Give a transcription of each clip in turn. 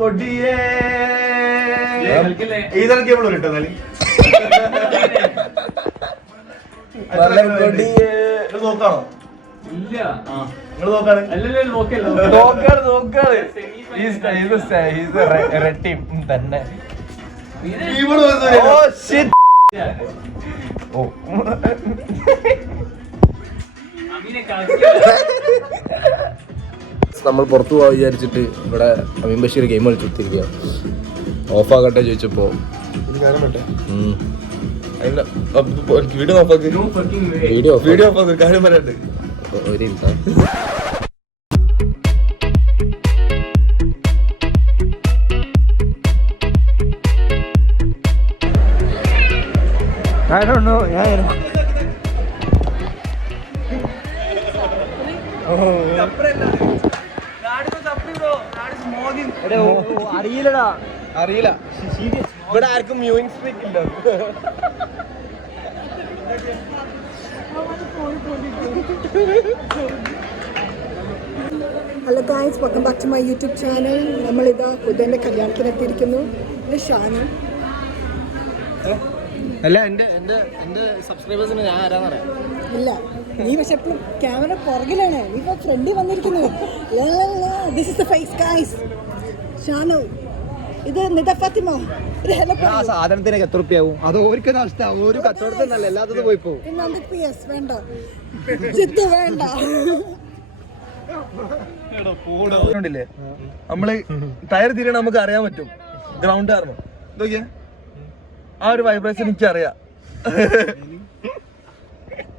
കൊടിയേ ഇതൊക്കെ കേട്ടോ എന്നാലും നോക്കാണോ? ഇല്ല, നിങ്ങൾ നോക്കാണ് തന്നെ. നമ്മൾ പുറത്തു പോകാൻ വിചാരിച്ചിട്ട് ഇവിടെ അമീൻ ബഷീർ ഗെയിം കളിച്ചിരിക്കുക. ഓഫാകട്ടെ ചോദിച്ചപ്പോ വീഡിയോ ഓഫാക്ക് കാര്യം പറയണ്ട്. ഒരു I don't know. Yeah. അറിയില്ല. ഇവിടെ ആർക്കും മ്യൂയിങ് സ്പീക്ക് ഇല്ല. Hello guys, welcome back to my YouTube channel. നമ്മളിതാ ഹുദന്റെ കല്യാണത്തിന് എത്തിയിരിക്കുന്നു. ഇത് ഷാനു. അല്ല, എന്റെ സബ്സ്ക്രൈബേഴ്സിന് ഞാൻ ആരാന്നറിയാം. ഇല്ല, നീ പക്ഷെ എപ്പോഴും ക്യാമറ പുറകിലാണ്. നീ ഇപ്പൊ ഫ്രണ്ടിൽ വന്നിരിക്കുന്നു. This is the face guys. Shanu, ഇത് നിദ ഫാത്തിമ. ആ സാധനത്തിനൊക്കെ എത്ര റുപ്യാവും? അത് ഓർക്ക് നഷ്ടം. ഒരു കച്ചവടത്തിനല്ല, എല്ലാത്തത് പോയി പോകും. വേണ്ട ചിത്തു വേണ്ട. നമ്മള് ടയർ തിരിയണ നമുക്ക് അറിയാൻ പറ്റും. ഗ്രൗണ്ട് കാരണം നോക്കിയാ ആ ഒരു വൈബ്രേഷൻ എനിക്ക് അറിയാം.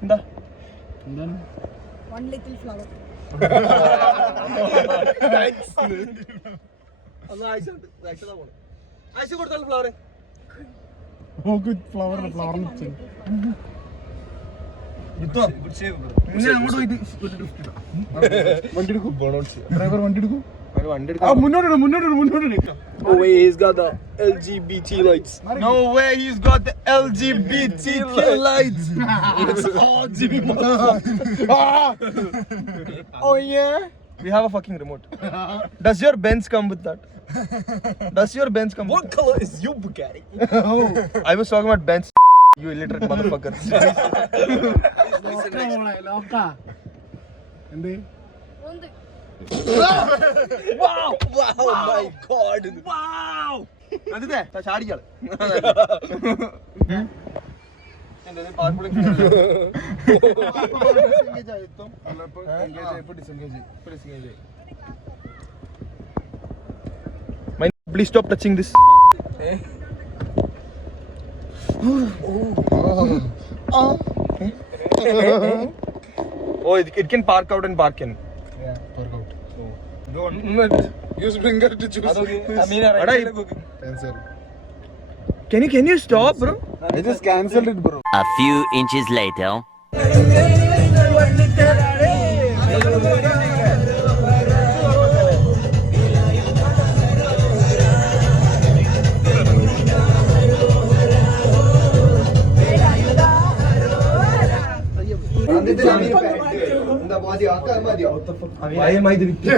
എന്താ flower No way he's got the LGBT lights. No way he's got the LGBTQ lights. It's RGB. Oh yeah. We have a fucking remote. Does your Benz come with that? What color is your Bugatti? I was talking about Benz. You illiterate motherfucker. Wow! My God! Wow! Aditya, ചാടിയാള്. Please stop touching this. Oh, it can park out and park in. Yeah, park out. Don't use finger to choose. Cancel. Can you stop, bro? I just cancelled it, bro. A few inches later. Why am I the victim?